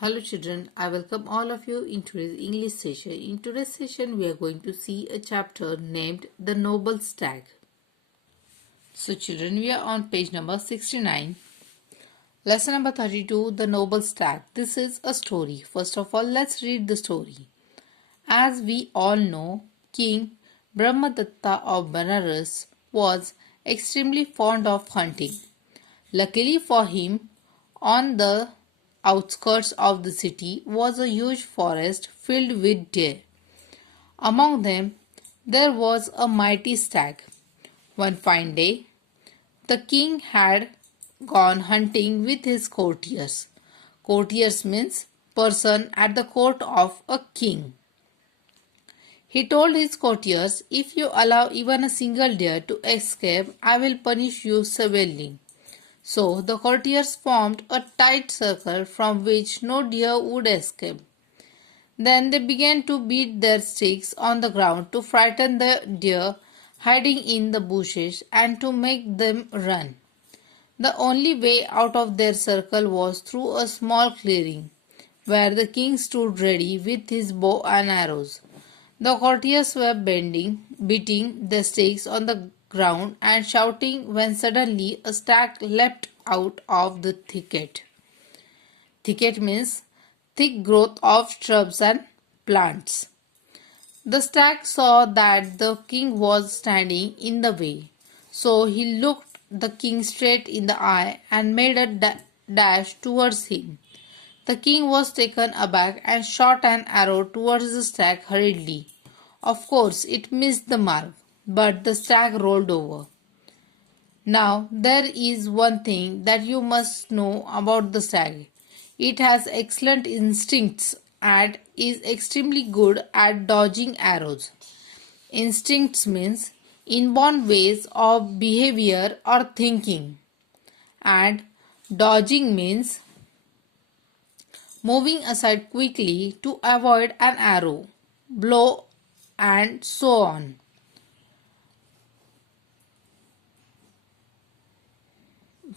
Hello children, I welcome all of you in today's English session. In today's session we are going to see a chapter named The Noble Stag. So children, we are on page number 69. Lesson number 32, The Noble Stag. This is a story. First of all, let's read the story. As we all know, King Brahmadatta of Benares was extremely fond of hunting. Luckily for him, on the outskirts of the city was a huge forest filled with deer. Among them, there was a mighty stag. One fine day, the king had gone hunting with his courtiers. Courtiers means person at the court of a king. He told his courtiers, "If you allow even a single deer to escape, I will punish you severely." So the courtiers formed a tight circle from which no deer would escape. Then they began to beat their sticks on the ground to frighten the deer hiding in the bushes and to make them run. The only way out of their circle was through a small clearing, where the king stood ready with his bow and arrows. The courtiers were beating their sticks on the ground and shouting when suddenly a stag leapt out of the thicket. Thicket means thick growth of shrubs and plants. The stag saw that the king was standing in the way, so he looked the king straight in the eye and made a dash towards him. The king was taken aback and shot an arrow towards the stag hurriedly. Of course, it missed the mark, but the stag rolled over. Now, there is one thing that you must know about the stag. It has excellent instincts and is extremely good at dodging arrows. Instincts means inborn ways of behavior or thinking, and dodging means moving aside quickly to avoid an arrow, blow, and so on.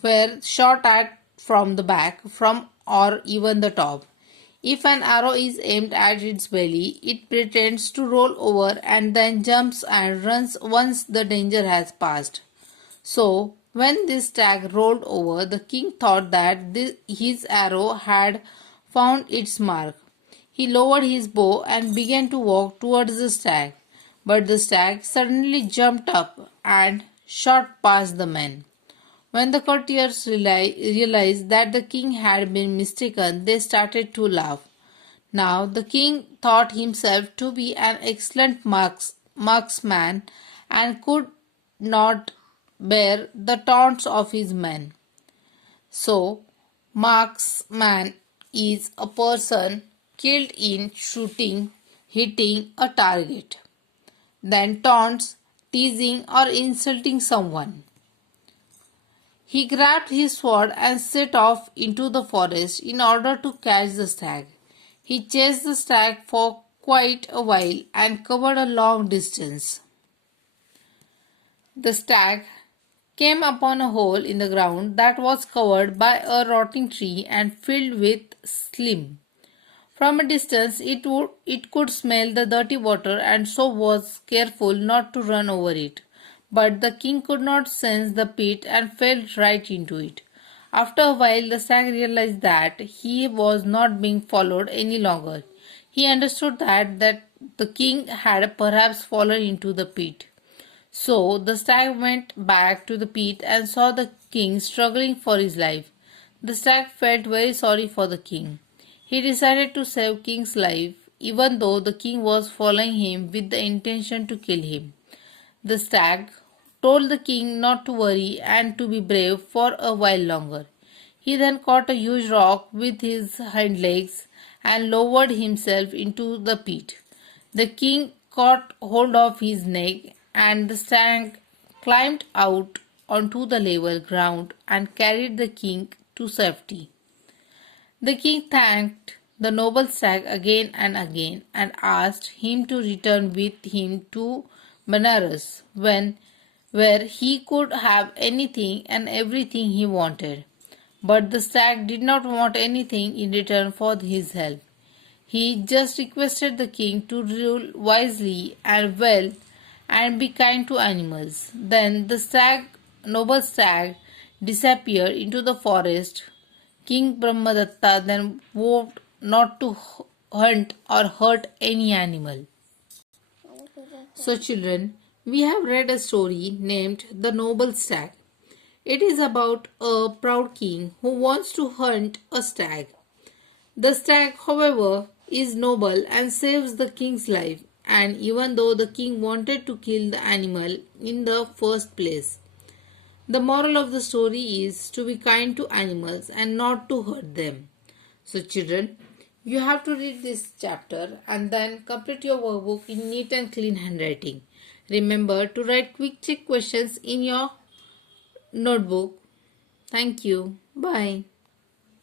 Were shot at from the back, from or even the top. If an arrow is aimed at its belly, it pretends to roll over and then jumps and runs once the danger has passed. So, when this stag rolled over, the king thought that his arrow had found its mark. He lowered his bow and began to walk towards the stag, but the stag suddenly jumped up and shot past the men. When the courtiers realized that the king had been mistaken, they started to laugh. Now the king thought himself to be an excellent marksman and could not bear the taunts of his men. So, marksman is a person killed in shooting, hitting a target. Then taunts, teasing or insulting someone. He grabbed his sword and set off into the forest in order to catch the stag. He chased the stag for quite a while and covered a long distance. The stag came upon a hole in the ground that was covered by a rotting tree and filled with slime. From a distance it could smell the dirty water and so was careful not to run over it. But the king could not sense the pit and fell right into it. After a while the stag realized that he was not being followed any longer. He understood that the king had perhaps fallen into the pit. So the stag went back to the pit and saw the king struggling for his life. The stag felt very sorry for the king. He decided to save king's life even though the king was following him with the intention to kill him. The stag told the king not to worry and to be brave for a while longer. He then caught a huge rock with his hind legs and lowered himself into the pit. The king caught hold of his neck and the stag climbed out onto the level ground and carried the king to safety. The king thanked the noble stag again and again and asked him to return with him to Benares where he could have anything and everything he wanted. But the stag did not want anything in return for his help. He just requested the king to rule wisely and well and be kind to animals. Then the noble stag, disappeared into the forest. King Brahmadatta then vowed not to hunt or hurt any animal. So, children, we have read a story named The Noble Stag. It is about a proud king who wants to hunt a stag. The stag, however, is noble and saves the king's life, and even though the king wanted to kill the animal in the first place. The moral of the story is to be kind to animals and not to hurt them. So, children, you have to read this chapter and then complete your workbook in neat and clean handwriting. Remember to write quick check questions in your notebook. Thank you. Bye.